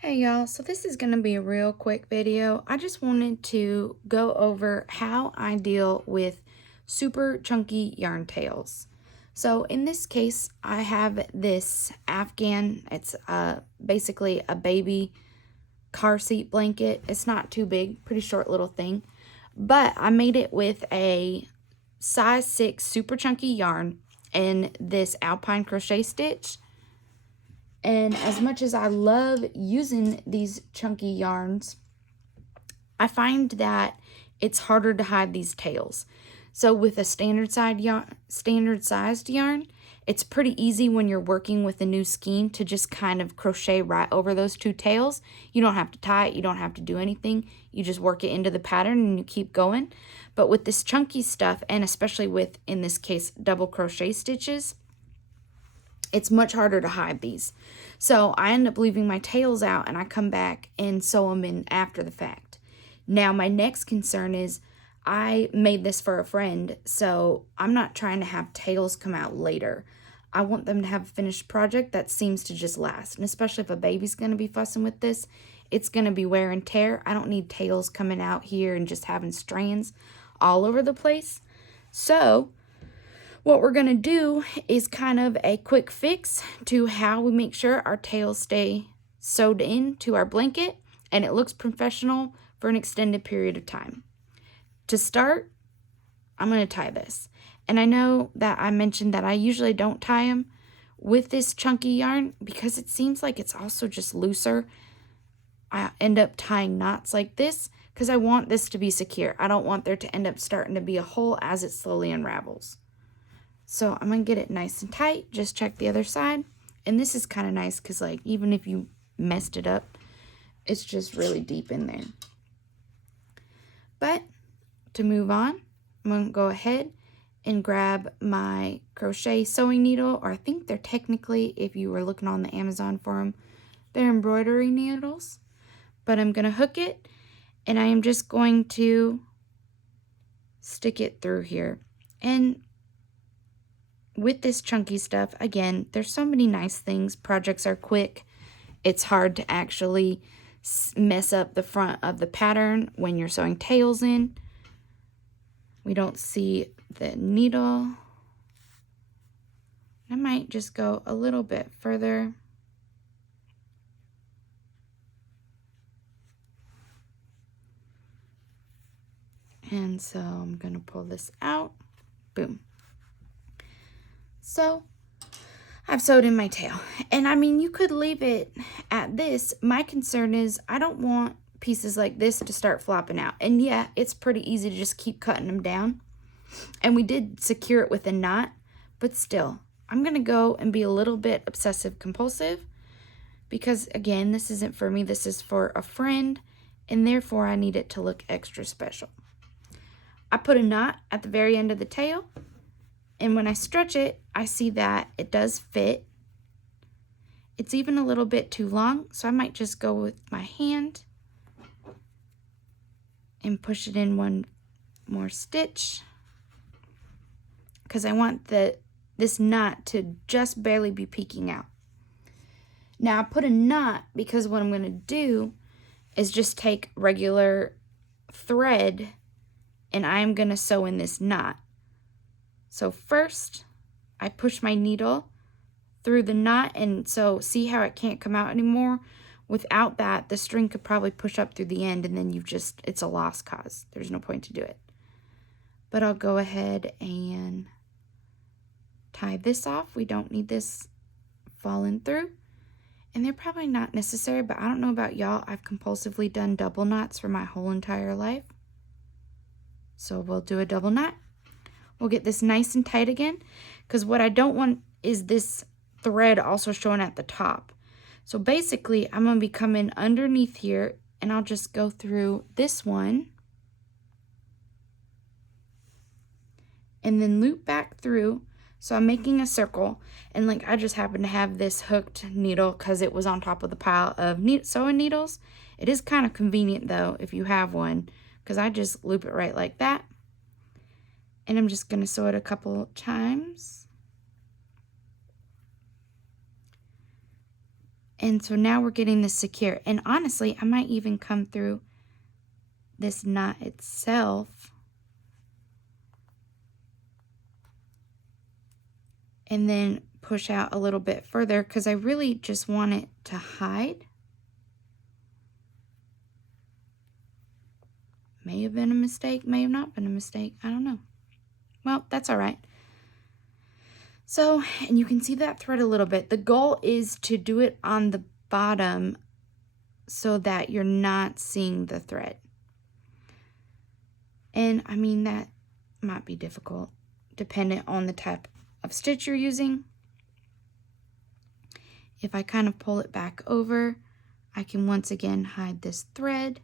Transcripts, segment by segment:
Hey y'all, so this is going to be a real quick video. I just wanted to go over how I deal with super chunky yarn tails. So in this case, I have this Afghan. It's basically a baby car seat blanket. It's not too big, pretty short little thing. But I made it with a size 6 super chunky yarn and this alpine crochet stitch. And as much as I love using these chunky yarns, I find that it's harder to hide these tails. So with a standard sized yarn, it's pretty easy when you're working with a new skein to just kind of crochet right over those two tails. You don't have to tie it, you don't have to do anything. You just work it into the pattern and you keep going. But with this chunky stuff, and especially with, in this case, double crochet stitches, it's much harder to hide these. So I end up leaving my tails out and I come back and sew them in after the fact. Now my next concern is I made this for a friend, so I'm not trying to have tails come out later. I want them to have a finished project that seems to just last. And especially if a baby's going to be fussing with this, it's going to be wear and tear. I don't need tails coming out here and just having strands all over the place. So what we're going to do is kind of a quick fix to how we make sure our tails stay sewed into our blanket and it looks professional for an extended period of time. To start, I'm going to tie this. And I know that I mentioned that I usually don't tie them with this chunky yarn because it seems like it's also just looser. I end up tying knots like this because I want this to be secure. I don't want there to end up starting to be a hole as it slowly unravels. So I'm going to get it nice and tight. Just check the other side. And this is kind of nice because, like, even if you messed it up, it's just really deep in there. But to move on, I'm going to go ahead and grab my crochet sewing needle, or I think they're technically, if you were looking on the Amazon for them, they're embroidery needles. But I'm going to hook it, and I am just going to stick it through here. And with this chunky stuff, again, there's so many nice things. Projects are quick. It's hard to actually mess up the front of the pattern when you're sewing tails in. We don't see the needle. I might just go a little bit further. And so I'm going to pull this out. Boom. So I've sewed in my tail. And I mean, you could leave it at this. My concern is I don't want pieces like this to start flopping out. And yeah, it's pretty easy to just keep cutting them down. And we did secure it with a knot, but still, I'm going to go and be a little bit obsessive compulsive because, again, this isn't for me. This is for a friend, and therefore I need it to look extra special. I put a knot at the very end of the tail. And when I stretch it, I see that it does fit. It's even a little bit too long, so I might just go with my hand and push it in one more stitch because I want this knot to just barely be peeking out. Now I put a knot because what I'm going to do is just take regular thread and I'm going to sew in this knot. So first, I push my needle through the knot, and so see how it can't come out anymore? Without that, the string could probably push up through the end, and then it's a lost cause. There's no point to do it. But I'll go ahead and tie this off. We don't need this falling through. And they're probably not necessary, but I don't know about y'all. I've compulsively done double knots for my whole entire life. So we'll do a double knot. We'll get this nice and tight again because what I don't want is this thread also showing at the top. So basically, I'm going to be coming underneath here and I'll just go through this one and then loop back through. So I'm making a circle, and like I just happen to have this hooked needle because it was on top of the pile of sewing needles. It is kind of convenient though if you have one because I just loop it right like that. And I'm just going to sew it a couple times. And so now we're getting this secure. And honestly, I might even come through this knot itself and then push out a little bit further because I really just want it to hide. May have been a mistake, may have not been a mistake, I don't know. Well, that's all right. So, and you can see that thread a little bit. The goal is to do it on the bottom so that you're not seeing the thread. And I mean, that might be difficult dependent on the type of stitch you're using. If I kind of pull it back over, I can once again hide this thread.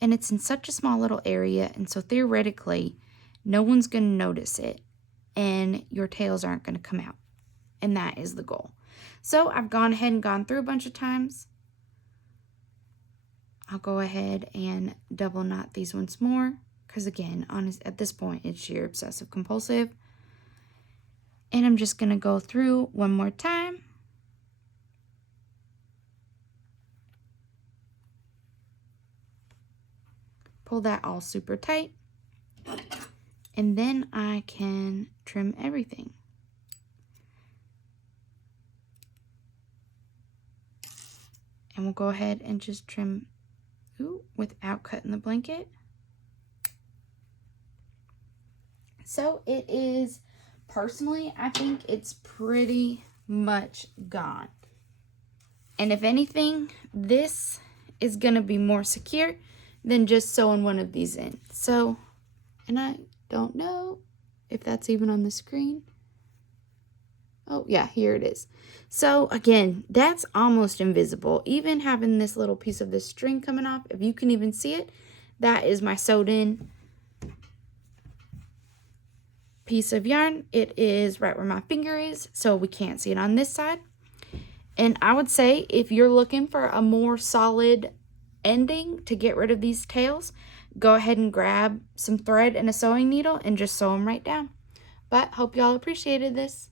And it's in such a small little area, and so theoretically, no one's going to notice it, and your tails aren't going to come out. And that is the goal. So I've gone ahead and gone through a bunch of times. I'll go ahead and double knot these once more, because again, at this point, it's sheer obsessive compulsive. And I'm just going to go through one more time. Pull that all super tight. And then I can trim everything. And we'll go ahead and just trim without cutting the blanket. So it is, personally, I think it's pretty much gone. And if anything, this is going to be more secure than just sewing one of these in. So, and I don't know if that's even on the screen. Oh yeah, here it is. So again, that's almost invisible. Even having this little piece of this string coming off, if you can even see it, that is my sewed in piece of yarn. It is right where my finger is, so we can't see it on this side. And I would say if you're looking for a more solid ending to get rid of these tails, go ahead and grab some thread and a sewing needle and just sew them right down. But hope y'all appreciated this.